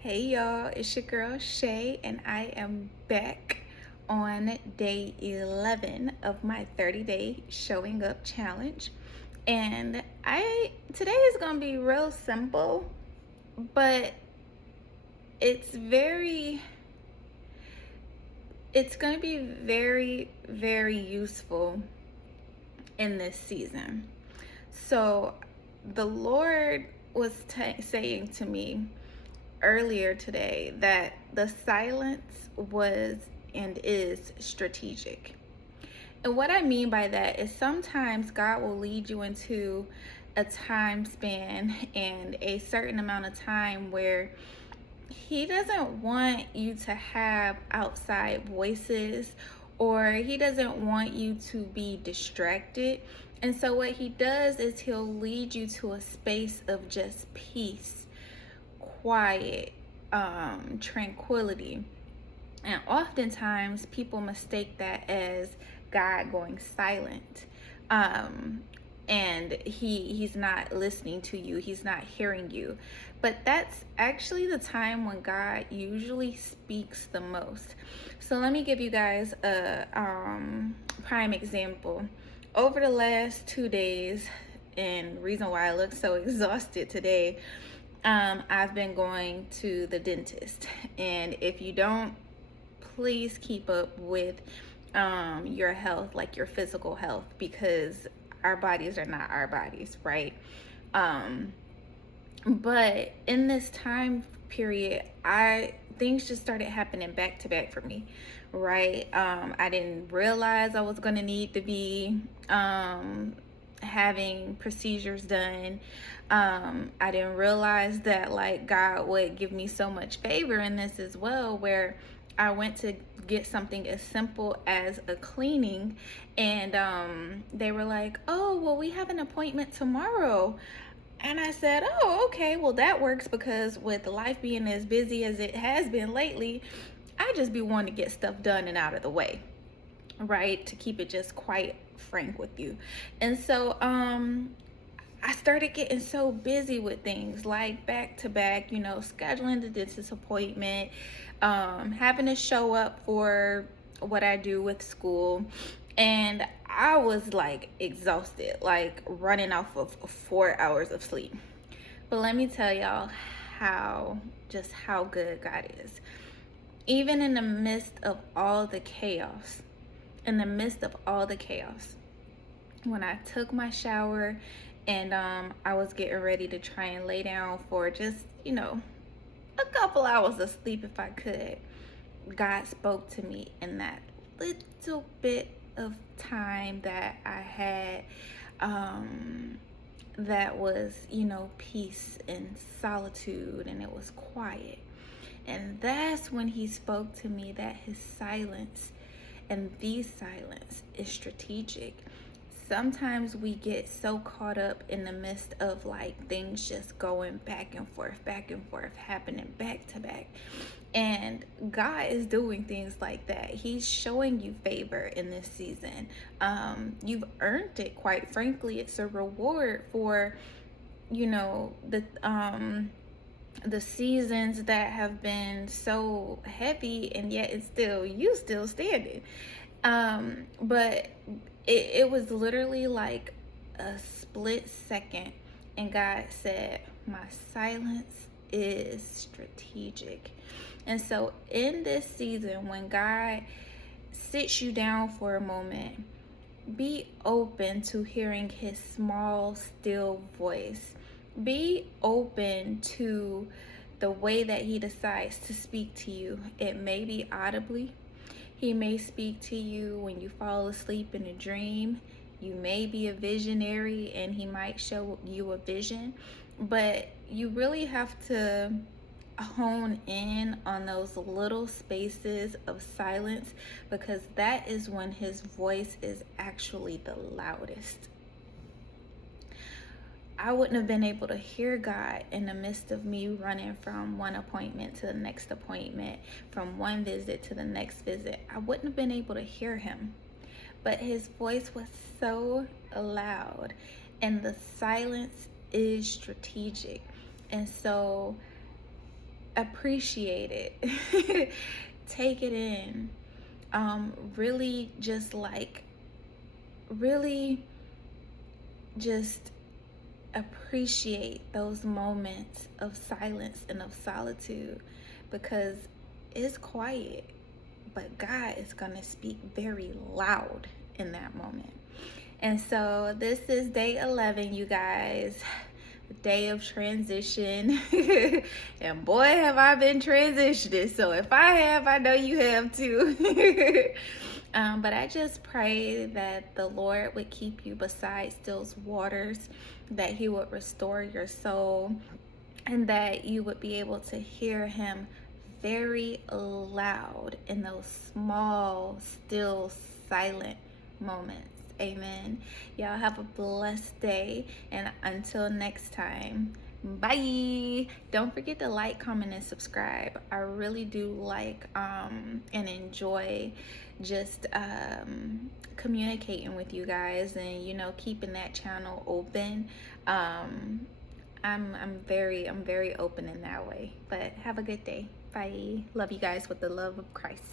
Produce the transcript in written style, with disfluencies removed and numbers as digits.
Hey y'all, it's your girl Shay, and I am back on day 11 of my 30-day showing up challenge. And today is gonna be real simple, but it's very it's gonna be very useful in this season. So the Lord was saying to me earlier today that the silence was and is strategic. And what I mean by that is sometimes God will lead you into a time span and a certain amount of time where He doesn't want you to have outside voices, or He doesn't want you to be distracted. And so, what He does is He'll lead you to a space of just peace, quiet, tranquility. And oftentimes people mistake that as God going silent. And he's not listening to you, he's not hearing you. But that's actually the time when God usually speaks the most. So let me give you guys a prime example. Over the last 2 days, and reason why I look so exhausted today, I've been going to the dentist. And if you don't, please keep up with your health, like your physical health, because our bodies are not our bodies, right? But in this time period, things just started happening back to back for me, right? I didn't realize I was gonna need to be having procedures done. I didn't realize that like God would give me so much favor in this as well, where I went to get something as simple as a cleaning, and they were like, oh, well, we have an appointment tomorrow. And I said, oh, okay, well, that works, because with life being as busy as it has been lately, I just be wanting to get stuff done and out of the way, right? To keep it just quite frank with you. And so I started getting so busy with things like back to back, scheduling the dentist appointment, having to show up for what I do with school. And I was like exhausted, like running off of 4 hours of sleep. But let me tell y'all how good God is. Even in the midst of all the chaos, when I took my shower and I was getting ready to try and lay down for just, a couple hours of sleep if I could, God spoke to me in that little bit of time that I had, that was, peace and solitude, and it was quiet. And that's when He spoke to me that His silence, and the silence, is strategic. Sometimes we get so caught up in the midst of like things just going back and forth, happening back to back. And God is doing things like that. He's showing you favor in this season. You've earned it, quite frankly. It's a reward for, the seasons that have been so heavy, and yet you still standing. But it was literally like a split second, and God said, my silence is strategic. And so in this season, when God sits you down for a moment, be open to hearing His small, still voice. Be open to the way that He decides to speak to you. It may be audibly. He may speak to you when you fall asleep in a dream. You may be a visionary and He might show you a vision. But you really have to hone in on those little spaces of silence, because that is when His voice is actually the loudest. I wouldn't have been able to hear God in the midst of me running from one appointment to the next appointment, from one visit to the next visit. I wouldn't have been able to hear Him. But His voice was so loud, and the silence is strategic. And so appreciate it. Take it in. Really just like, really just appreciate those moments of silence and of solitude, because it's quiet, but God is going to speak very loud in that moment. And so this is day 11, you guys. Day of transition. And boy, have I been transitioning. So if I have, I know you have too. But I just pray that the Lord would keep you beside still waters, that He would restore your soul, and that you would be able to hear Him very loud in those small, still, silent moments. Amen. Y'all have a blessed day, and until next time, bye. Don't forget to like, comment, and subscribe. I really do like and enjoy just communicating with you guys, and keeping that channel open. I'm very open in that way. But have a good day. Bye. Love you guys with the love of Christ.